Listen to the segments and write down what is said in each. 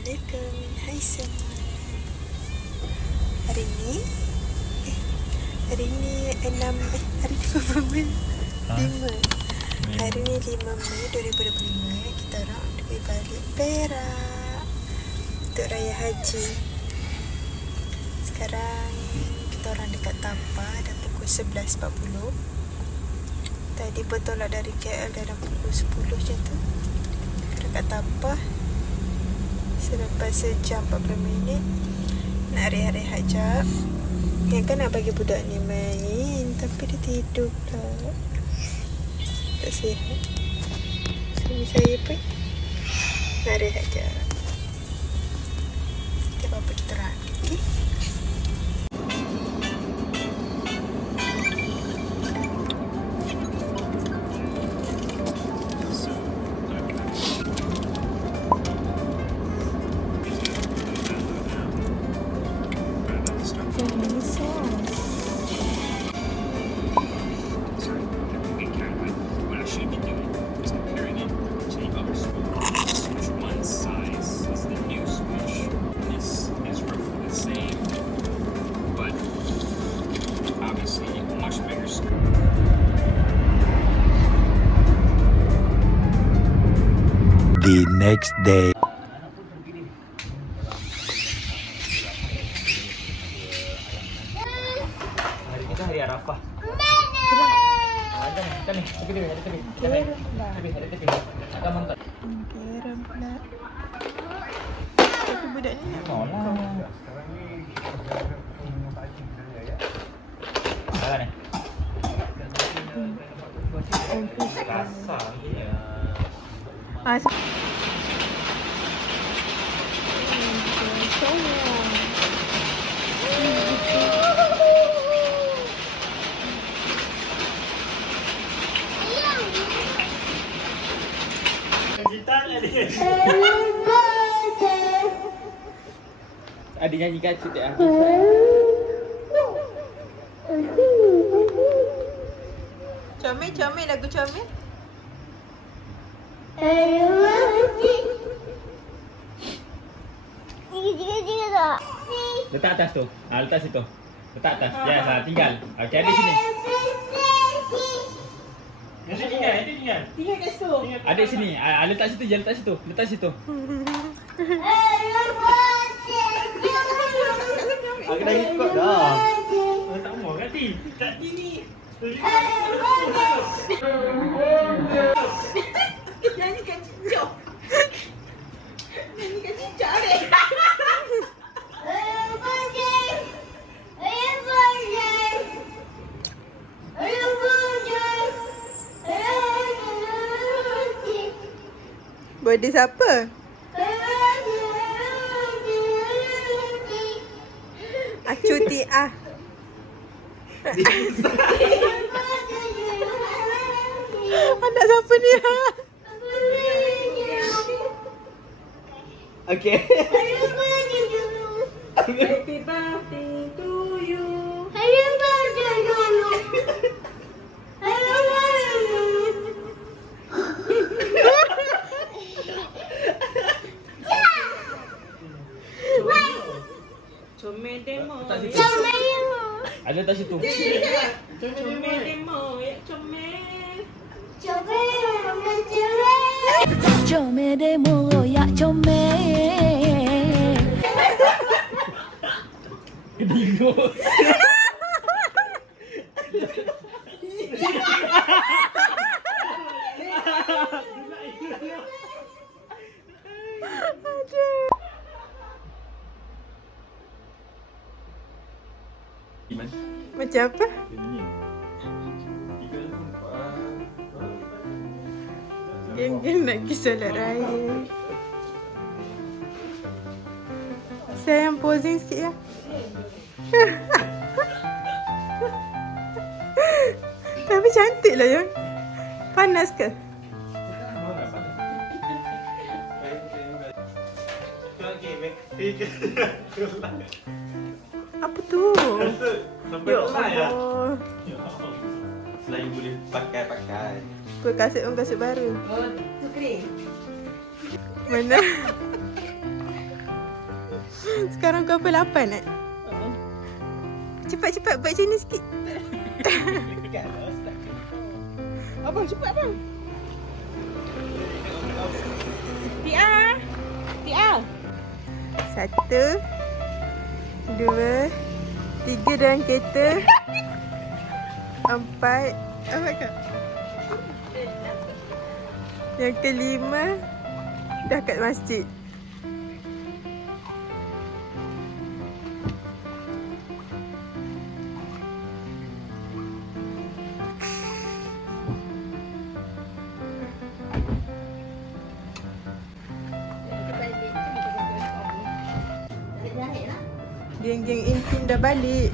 Assalamualaikum. Hai semua. Hari ni hari ni hari ni berapa Mei? 5. Hari ni 5 Mei 2025. Kita orang pergi balik Perak untuk raya haji. Sekarang kita orang dekat Tapah dah pukul 11.40. Tadi bertolak dari KL dalam pukul 10 macam tu. Dekat Tapah selepas sejam 40 minit nak rehat-rehat jap. Yang kan nak bagi budak ni main, tapi dia tidur pula. Tak sihat. Suami saya pun nak rehat jap. Tak apa-apa, kita rehat. Okay? The next day. Hari kita hari Arafah. Ada ni, tepi. Ada mantap. Garam pula. Tapi budak ni nak Molah. Ada ni. Kasar dia. Adik nyanyi kat situ ah. Comel lagu comel. Letak atas tu. Letak situ. Letak atas. Ya, tinggal. Okey, ada sini. Tinggal. Tinggal kat situ. Ada sini. Letak situ je, letak situ. Aku dah ikut dah. Tak mau ganti. Tak ni. Nyanyi kat cicak. Nyanyi kat cicak ni. Birthday siapa? Cuti ah. Anak siapa ni? Okey. Happy birthday to you. Comel demo. Ada tak situ? Comel demo, ya comel. Comel demo ya comel. Bingo. Macam apa? Geng-geng nak pergi solat raya. Saya yang posing sikit ya. Tapi cantik lah Yon. Panas ke? Apa tu? Ya Allah. Selain boleh pakai. Kasut pun kasut baru. Mana? Sekarang kau apa 8 nak? Cepat-cepat buat macam ni sikit. Abang cepat abang. PR. 1, 2, 3 dalam kereta. 4. Apa kak? Yang kelima dah kat masjid. Geng-geng intim dah balik.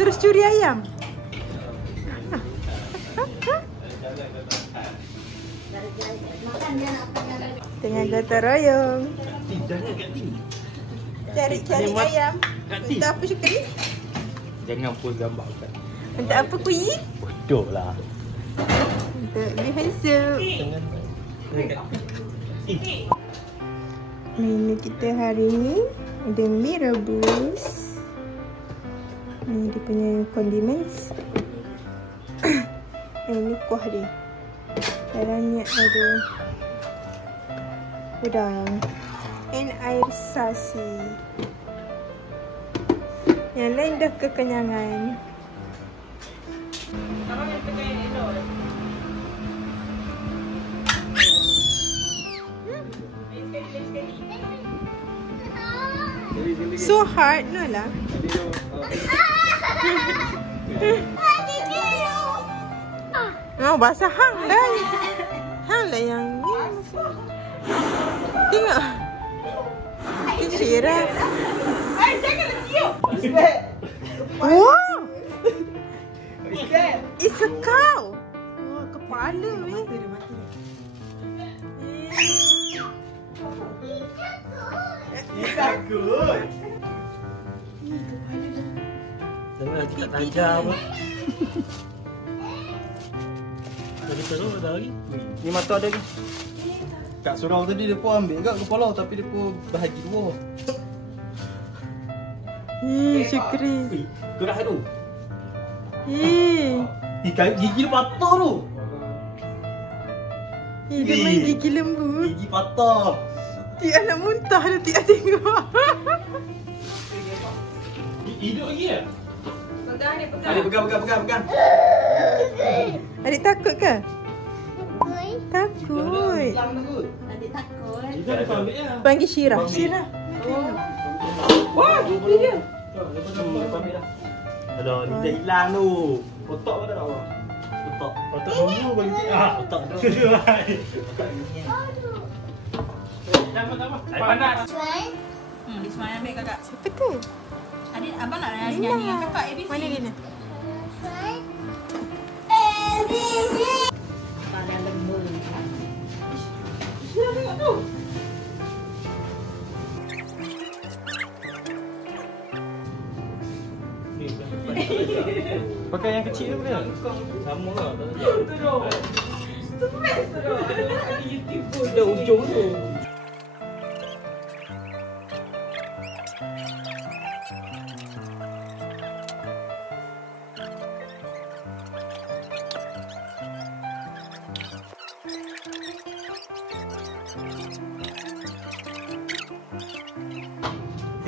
Terus curi ayam. Tengah gotong royong. Jangan kat sini. Cari ayam. Untuk apa syukri? Jangan post gambar kat. Untuk apa kuih? Bodoh lah. Untuk beli handsome. Jangan. Menu kita hari ni ada mi rebus. Ni dia punya condiments. Ini kuah dia. Dalamnya ada udang and air sasi. Yang lain dah kekenyangan. So hard, no lah. Oh, basah hang lah. Hang lah yang ni. Tengok. Syirah. Wow. It's a cow. Oh, kepala weh. Takut. Jangan lagi tak tajam. Ada teruk dah lagi. Ni mata ada lagi. Kat surau tadi dia pun ambil kat kepala tapi dia pun bahagi dua. Syukri. Gerak tu. Gigi dia patah tu. Dia main gigi lembu. Gigi patah. Tia nak muntah dah Tia tengok. Hidup lagi ya? Pegang. Adik takut ke? Takut. Adik takut. Kita ada ambil ya. Panggil Syirah. Syirah. Wah, gigi dia. Aduh, ni dah hilang tu. Otak mana tak awak? Otak dulu bagi otak tu. Otak ni. Tambah. Air panas. Ismail ambil kakak. Siapa tu? Adik abang nak nyanyi dengan kakak ABC. Mana Lina? Tanah lembut. Syirah tengok tu. Pakai yang kecil tu boleh? Sama lah. Dah ujung tu.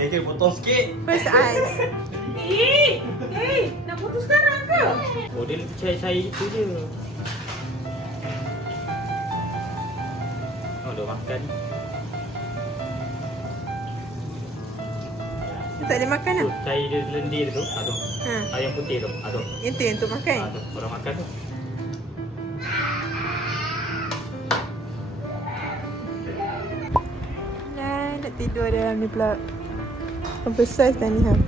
Okay, potong sikit. First eyes. Nak putus sekarang ke? Oh, dia lebih cair-cair gitu je. Oh, dah makan. Dia tak boleh makan Tu, lah. cair dia lendir tu. Aduh. Ha. Ayam putih tu. Aduh. Yang tu yang tu makan. Aduh, orang makan tu. Nah, nak tidur dalam ni pula. Oversize dah ni ha.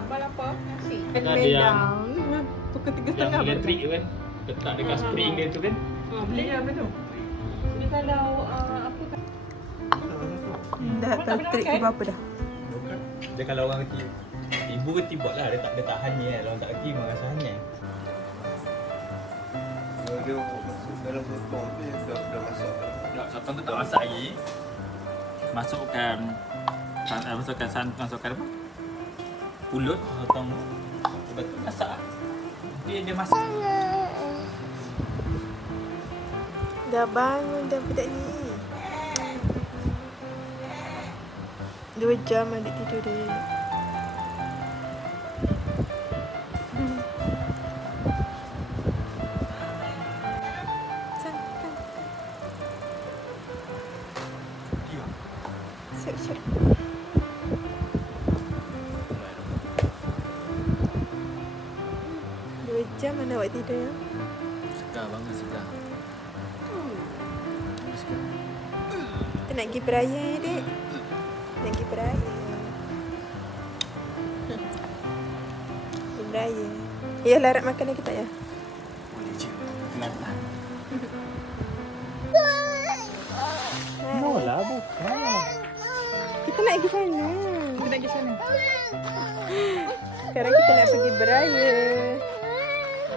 Abang lapar? Nasi. Ada yang Pukul 3.30 yang elektrik tu kan. Letak dekat spring dia tu kan. Beli lah betul. Ni kalau apa kan? Dah tahu trik ke apa dah. Dia kalau orang kecil. Ibu kecil buat lah. Dia tak hanyir kan. Kalau tak kecil memang rasa hanyir. Dia Dalam sotong tu dah masak. Tak, sotong tu tak masak lagi. Masukkan masukkan apa? Pulut sotong. Lepas tu masak lah. Dia masak. Dah bangun dah budak ni. 2 jam adik tidur dia. Siap. 2 jam mana awak tidur ya? Segar banget, segar. Kita nak pergi beraya ya, Dek. Nak pergi beraya. Pergi beraya. Ya, larat makan lagi tak ya? Boleh je. Kelatan. Mola bukan. Kita nak pergi sana. Kita nak pergi sana. Sekarang kita nak pergi beraya.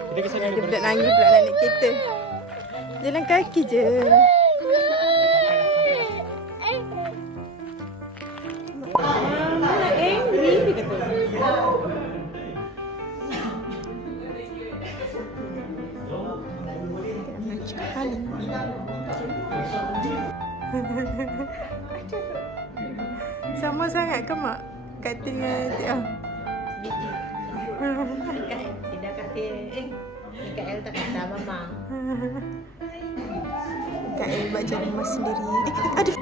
Kita ke sana. Dia budak nangis pula nak naik kereta. Jalan kaki je. Sama sangat ke mak? Kak Tina Tia. Tidak kata Kak El tak kata mama. Kak El buat jadi rumah sendiri. Aduh.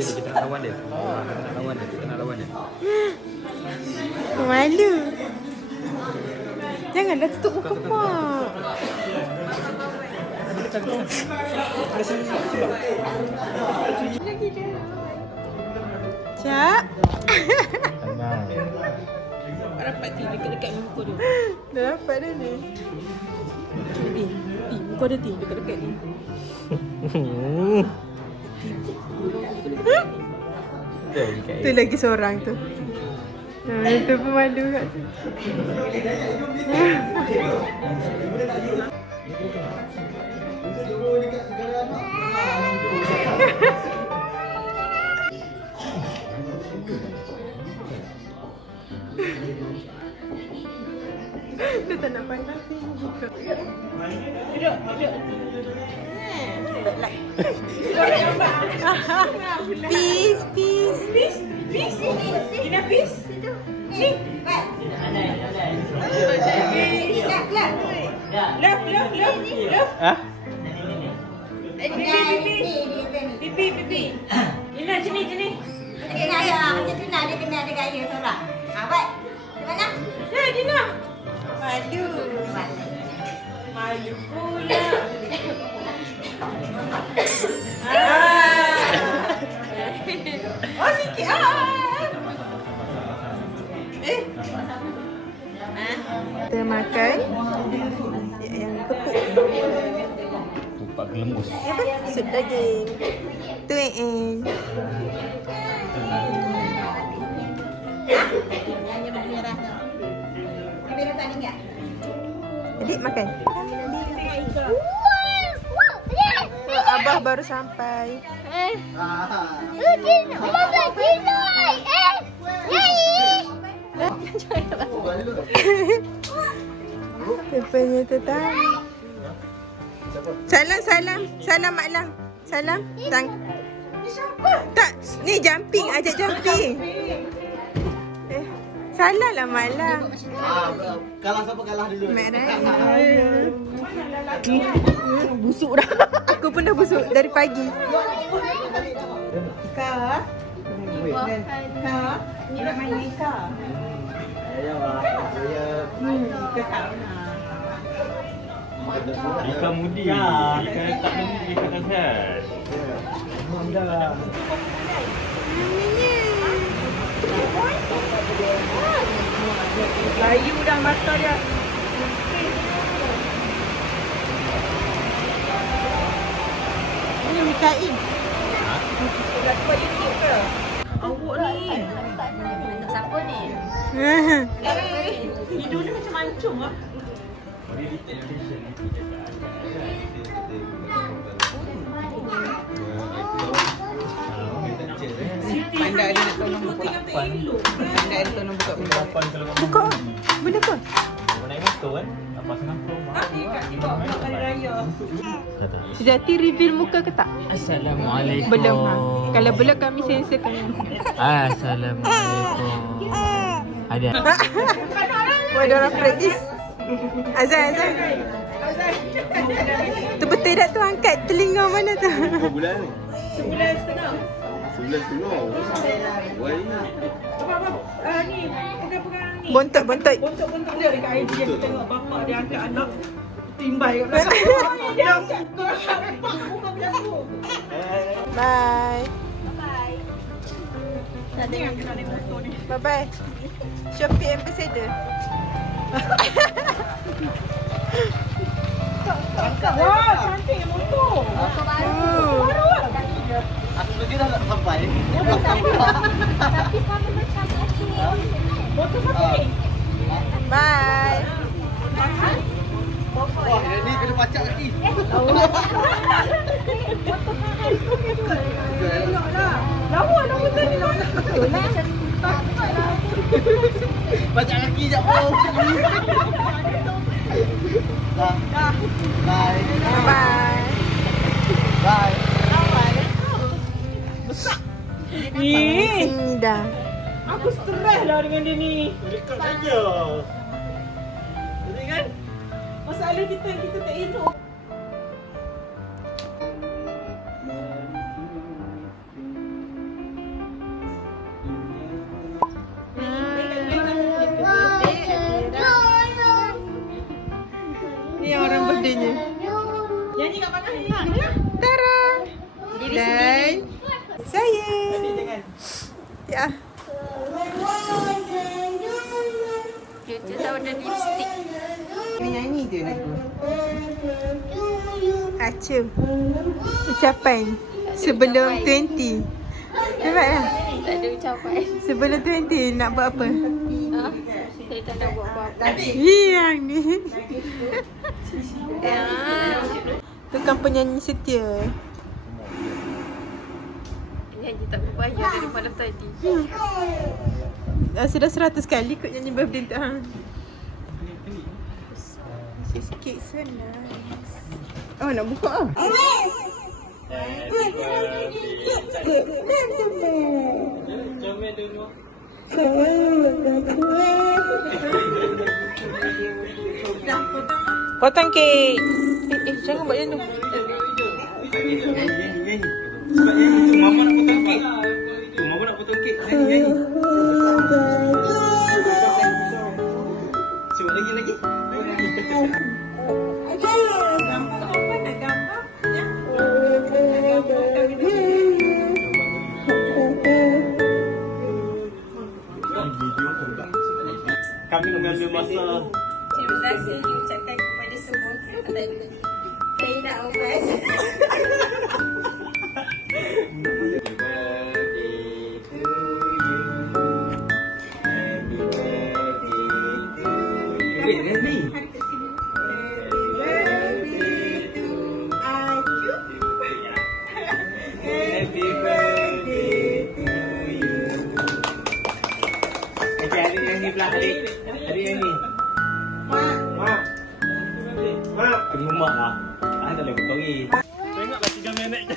Kita nak lawan dia. Kita nak lawan dia. Malu. Janganlah tutup muka mak. Cak. Rapat ti dekat-dekat dengan muka dia. Dah dapat dah ni. Ti, muka dia ti dekat-dekat ni. Tu lagi seorang tu. Itu pun malu kat tu. Dia tak nak pandang sini juga. Duduk. Peace. Kena peace. Ni. Love. Ah? Pipi. Ina sini. Dia kena ada gaya seorang. Buat. Di mana? Dina. Malu. Malu pula. Oh sikit Kita makan yang kepuk. Tupak gelembus. Apa? Sup daging. Tu Yang merah tu. Merah tak ingat. Adik makan. Abah baru sampai. Rupanya tetang. Salam Mak Lang. Salam. Tak, ni jumping, ajak jumping. Salah lah Mak Lang. Kalah siapa kalah dulu? Mak Raya. Busuk dah. Aku pun dah busuk dari pagi. Kak. Ni nak main Ika. Ika mudi. Ika tak mudi. Ika tak sehat. Dah. Layu dah mata dia. kain. Awak ni. Siapa ni? Hidung ni macam mancung lah. Pandai dia nak tolong buka. Pandai dia tolong buka benda. Buka. Benda apa? Naik motor kan? Apa senang Sejati reveal muka ke tak? Assalamualaikum. Belum ha. Kalau belum kami sensorkan. Assalamualaikum. Ada. Ada orang praktis. Azan. Tu betul tak tu angkat telinga mana tu? Berapa bulan ni? Sebulan setengah. Sebulan setengah. Wah ni. Ni, pegang-pegang ni. Bontot. Bontot dia dekat IG aku tengok bapak dia angkat anak. Timbai kat belakang. Dia angkat kau nampak muka aku. Bye. Nanti yang kena naik motor ni. Bye. Shopee ambassador. Wah, cantik motor. Motor baru. Baru lah. Aku lagi dah tak sampai. Tapi sama macam kecil. Motor siapa ni? Bye. Wah, ni kena pacak lagi. Lawa betul ni lawa. Pacak kaki jap. Oh. Dah. Bye. Bye. Ni. Dah. Aku stres lah dengan dia ni. Dekat saja. Jadi kan? Masalah kita tak elok. Ni orang birthday-nya. Nyanyi kat mana ni? Tara. Dan saya. Ya. Dia tahu ada lipstick. Nyanyi je lagu. Acem. Ucapan sebelum 20. Nampak tak? Tak ada ucapan. Sebelum 20 nak buat apa? Saya tak nak buat apa-apa. Yang ni. Tukang penyanyi setia. Nyanyi tak berbayar dari malam tadi. Sudah 100 kali kot nyanyi birthday tu. Sikit so nice. Oh nak buka ah. Comel dulu. Potong kek. Jangan buat macam tu. Nyanyi. Sebab nyanyi tu mama nak potong kek. Tu mama nak potong kek. Nyanyi. Cuba lagi. Kami mengambil masa. Terima kasih diucapkan kepada semua. Saya nak obat. Hari ini. Mak. Kena mak lah. Ah, tak boleh potong ni. Tengoklah 3 minit je.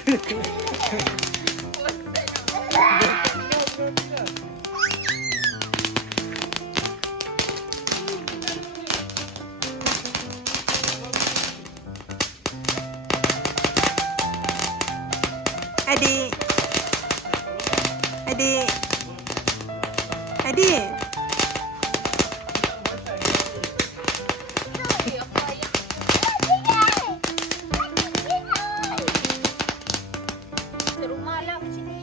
Adik. Serumah lah macam ni.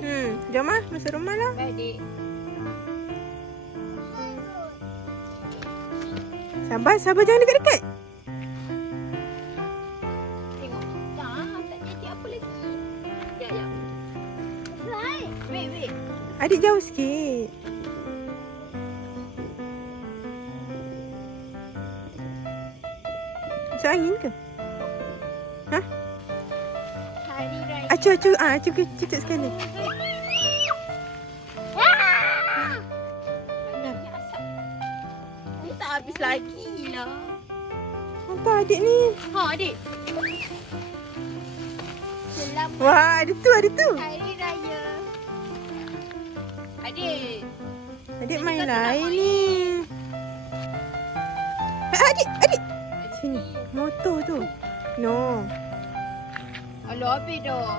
Jom lah masuk rumah lah. Adik. Sabar jangan dekat-dekat. Tengok. Tak jadi apa lagi. Adik jauh sikit. Masuk angin ke? Ha? Hari raya. Acu kecil sekali. Ni tak habis lagi lah. Nampak adik ni. Ha, adik. Selamat Wah, ada tu. Hari Raya. Adik. Adik main lain ni. Adik. Sini. Motor tu. No. Alah, habis dah.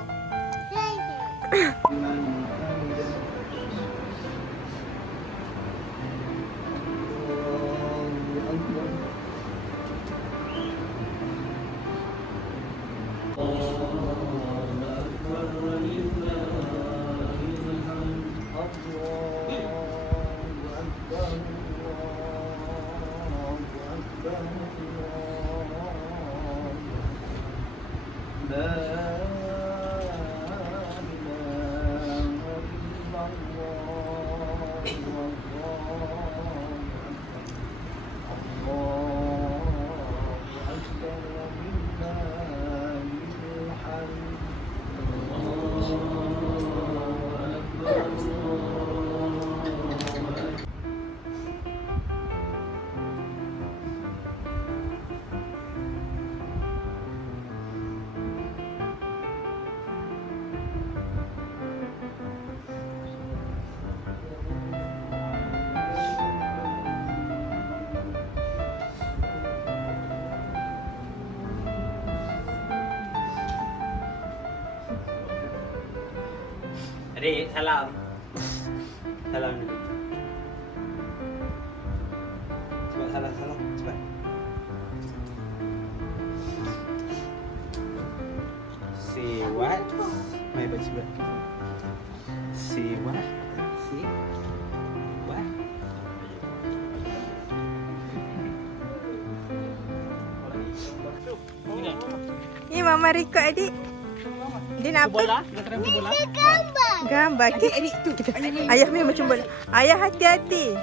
Adik, salam. Salam dulu. Cepat salam. Cepat. Say what? Mai baca sebelah. Say what? Say what? Ni mama rekod adik. Dia nak apa? Gambar. Adik tu. Ayah memang macam bola. Ayah hati-hati.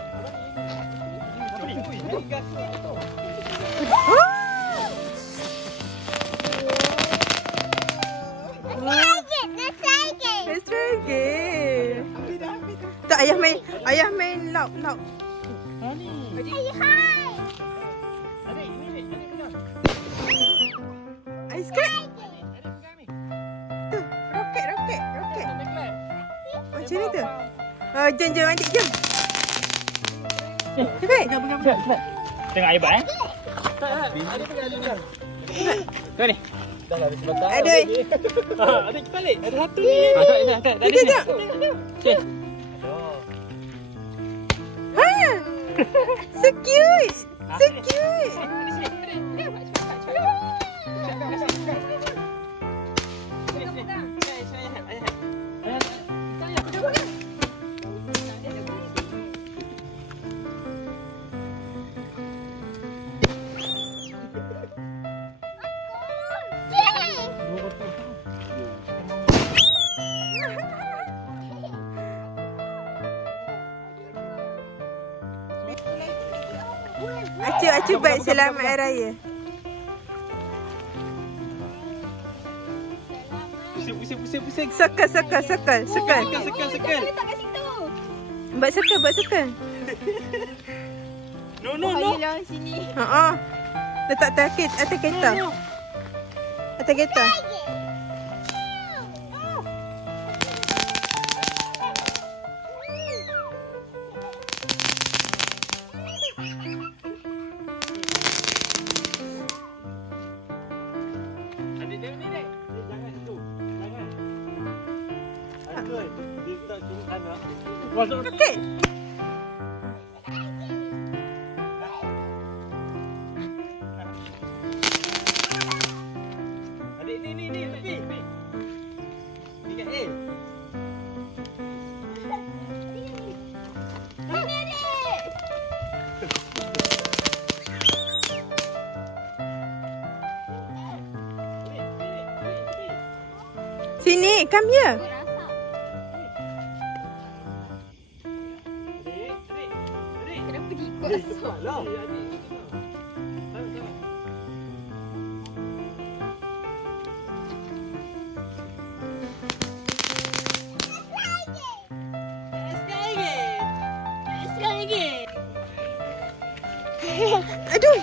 Let's try again. Tak, ayah main lauk. Ais krim. Tu, roket. Macam ni tu. Oh, jom adik, jom. Cepat. Tengok air bat Tengok ni. Dah lah habis sebentar. Aduh. Adik kita balik. Ada satu ni. Tak. Okay. Ha. So cute. Acu baik selamat Hari Raya. Pusing. Circle. Buat circle. No. Ayolah sini. Letak atas kereta. Atas kereta. Adik tengok ni, Dek. Jangan situ. Jangan. Aduh, dia tak kiri kanan. Masuk. Okey. Adik ni tepi. Ni kat A. Sini, come here. tau. Aduh.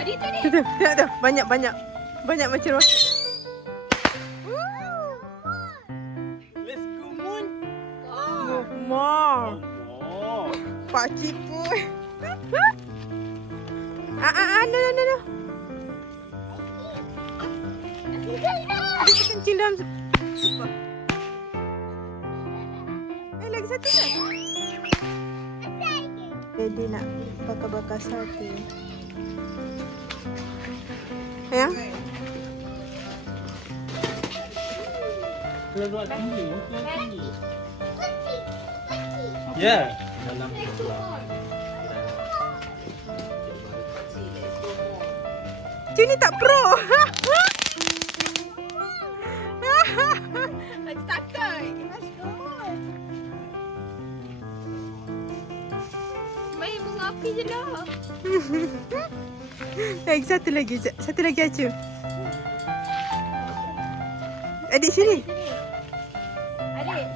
Adik tadi. Tu. Banyak macam roket. Let's go Moon. More. Oh. Pakcik pun. No. Dia kecil dalam super. Lagi satu kan? Dia nak bakar-bakar sate. Ya? Keluar tinggi. Ya. Dalam Cik ni tak pro. Lagi takut. Main bunga api je dah. Satu lagi Acu. Adik sini. Adik.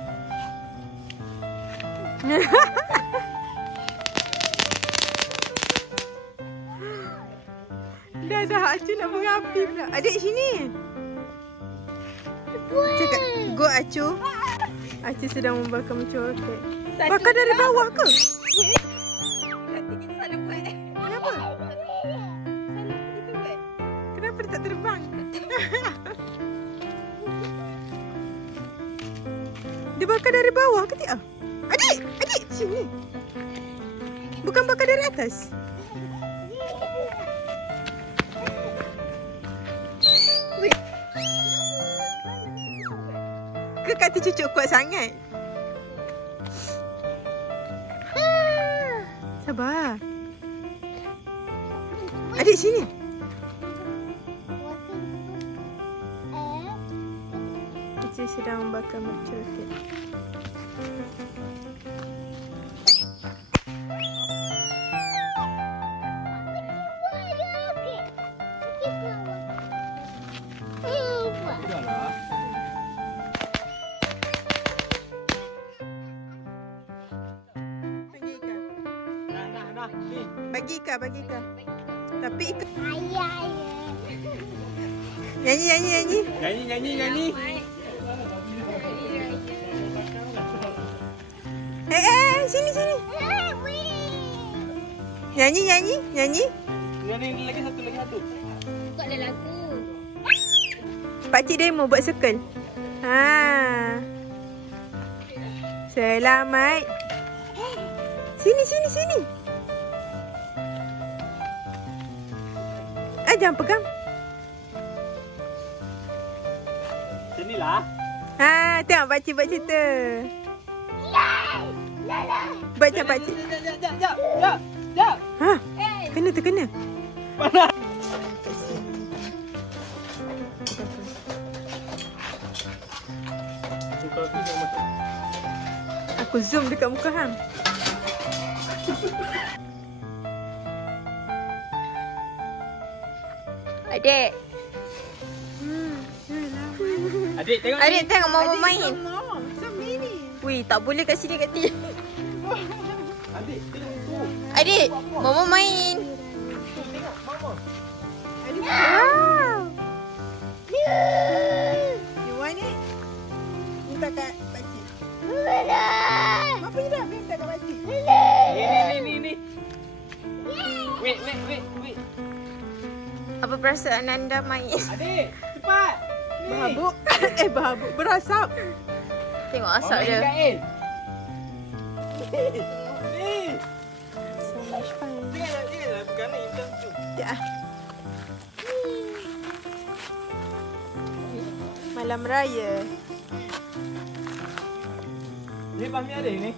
Dah Acu nak mengapi pula. Adik sini. Cakap, go Acu. Acu sedang membakar macam roket. Bakar dari bawah ke? Nanti kita salah buat. Kenapa? Salah kita buat. Kenapa dia tak terbang? Dia bakar dari bawah ke tidak? Adik, sini. Bukan bakar dari atas. Wait. Ke kata cucuk kuat sangat? Sabar. Adik sini. Cik sedang membakar macam roket. Sudahlah. Bagi ikan. Nah. Ni. Bagi ikan. Tapi ikan. Nyanyi. Nyanyi. Sini. Nyanyi. Nyanyi lagi satu. Buat ada lagu. Pakcik demo buat circle. Selamat. Sini. Jangan pegang. Sinilah. Tengok pakcik buat cerita. Baca pakcik. Jap. Kena. Mana? Aku zoom dekat muka hang. Adik. Adik Tengok mama main. Wih, tak boleh kat sini kat TV. Adik, tengok tu. Adik, mama main. Tengok mama. Wow. You want it? Minta kat pakcik. Apa je dah? Minta kat pakcik. Ni. Wait. Apa perasaan anda main? Adik, cepat. Berhabuk. Berhabuk. Berasap. Tengok asap dia. Ni. So much fun. Tengoklah bukan ni macam tu. Ya. Malam raya. Ni Fahmi ada ni.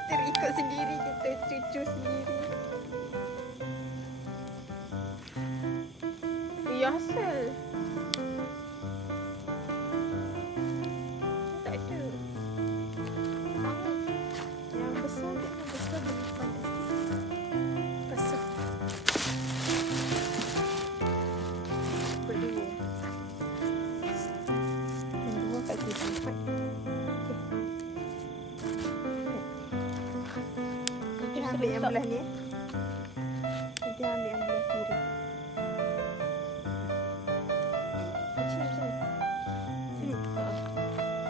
Kita ikut sendiri, kita cucu sendiri. Ya asal. Tak ada. Yang besar tak ada. Besar boleh panas. Besar. Berdua. Yang dua kat sini. Empat. Okey. Ambil yang belah ni. Nanti ambil yang belah kiri. Sini, sini. Sini.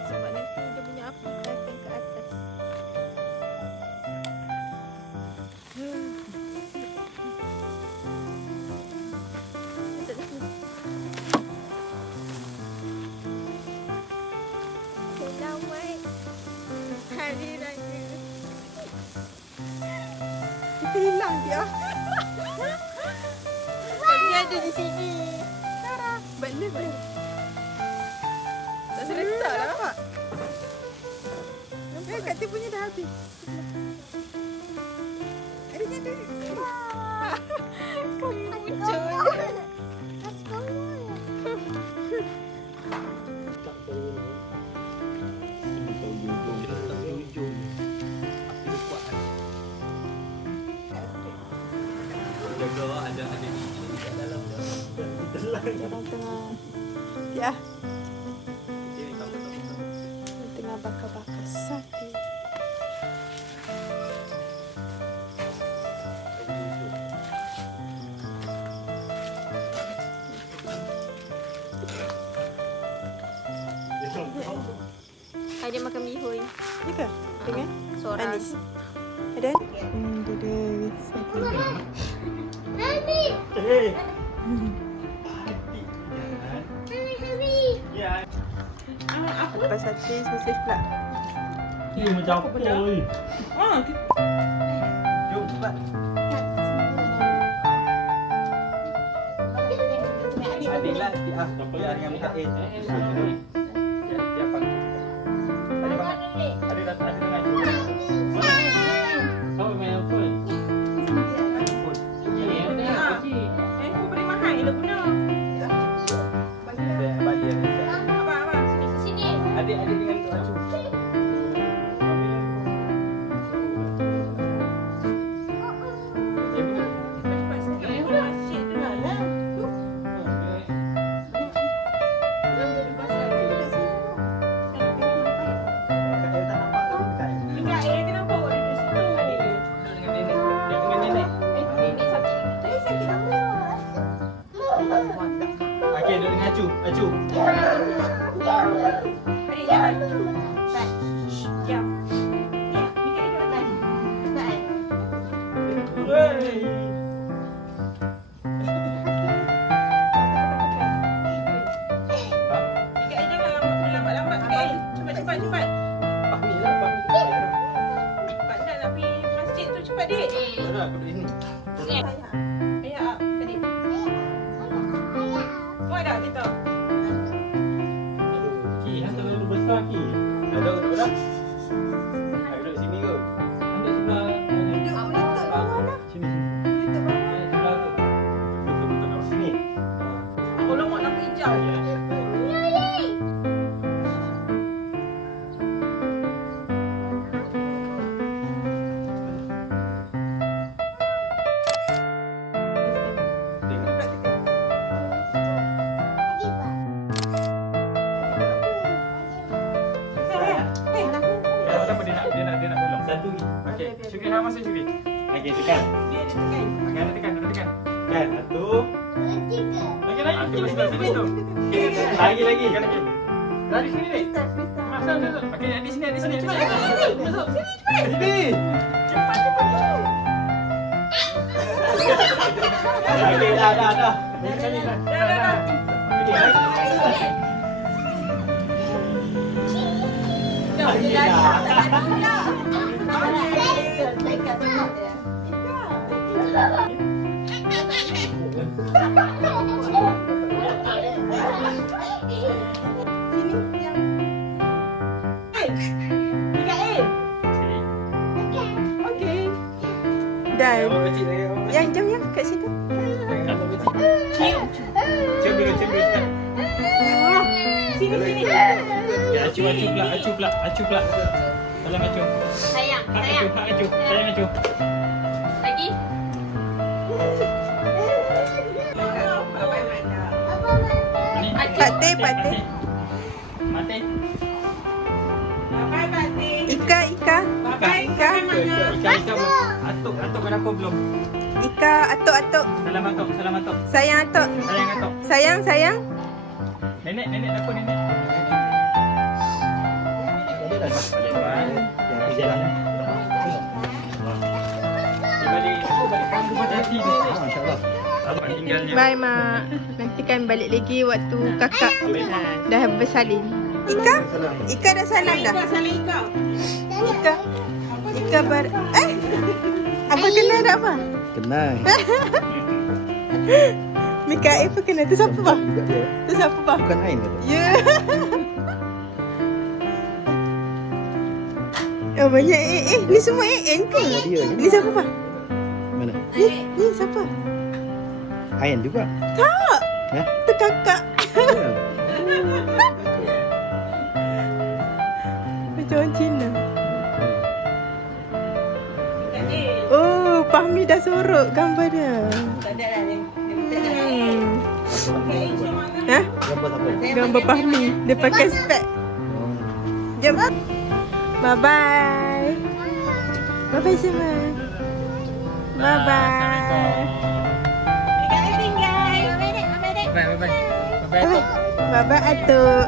Sebab nanti dia punya api kelihatan ke atas. Letak di sini. Selamat Hari Raya. Kita hilang dia. Tapi ada di sini. Sarah. Balik, balik. Tak boleh letak lah. Nampak? Kak Tia punya dah habis. Adanya ada. Kamu muncul je. Orang tengah. Ya. Tengah bakar-bakar sate. Ada makan bihun. Ya ke? Dengan Seorang. Anis. Ada? Dia sate. Hei. Lepas sate, selesai pula. Dia macam apa ni? Jom cepat. Adiklah dia dia dengan minta A. Dia panggil. Ada datang ada dengan. Kau main apa? Aku beri mahal dia guna. Bagi yang ni. Abang, sini. Adik-adik dengan tu acu. Okey, duduk dengan acu. Acu. Adik jangan. Diam. Ni kat dia atas. Hei. Kat dia jangan lambat-lambat kat. Cepat. Pahmilah, pahmi. Pak Zat nak pergi masjid tu cepat dik. Dah aku duduk sini. Ayah, tadi. Muat dah kita. Ki, hantar lebih besar Ki. Ada duduk dah. Duduk sini ke? Ambil sebelah ni. Sini. Sebelah tu. Betul-betul kat sini. Kalau mak nak hijau je. Dia nak tolong. Satu ni. Okey, Syukri hang masuk Syukri. Okey, tekan. Dia tekan. Okey, ada tekan, ada tekan. Tekan. Satu. Lagi lagi. Sini tu. Lagi. Dari sini ni. Masuk. Okey, di sini. Cepat. Masuk sini cepat. Sini. Cepat. Okey, dah. Dah. Dan yang jam yang kat situ. Cium. Acu pula. Salam acu. Sayang. Hak acu. Sayang acu. Lagi. Ni. Pak Teh. Mati. Ika. Ika belum. Atuk kenapa belum? Ika, atuk. Salam atuk. Sayang atuk. Sayang. Nenek aku nenek. Balik kampung pada hati ni. Masya-Allah. Abang tinggalnya. Bye mak. Nanti kan balik lagi waktu kakak dah bersalin. Ika dah salam dah. Ika apa kenal dah apa? Kenal. Mikael pun kenal. Tu siapa bang? Juga dia. Tu siapa bang? Bukan Ain ke tu? Ya. Oh banyak ni semua AN ke? Dia je. Ni siapa bang? Mana? Ni siapa? Ain juga. Tak. Ya? Tu kakak. Ya. Macam orang Cina. Oh, Fahmi dah sorok gambar dia. Ha? Gambar apa? Gambar Fahmi. Dia pakai spek. Jom. Bye-bye. Bye-bye semua. Bye-bye. Bye. Bye-bye Atuk.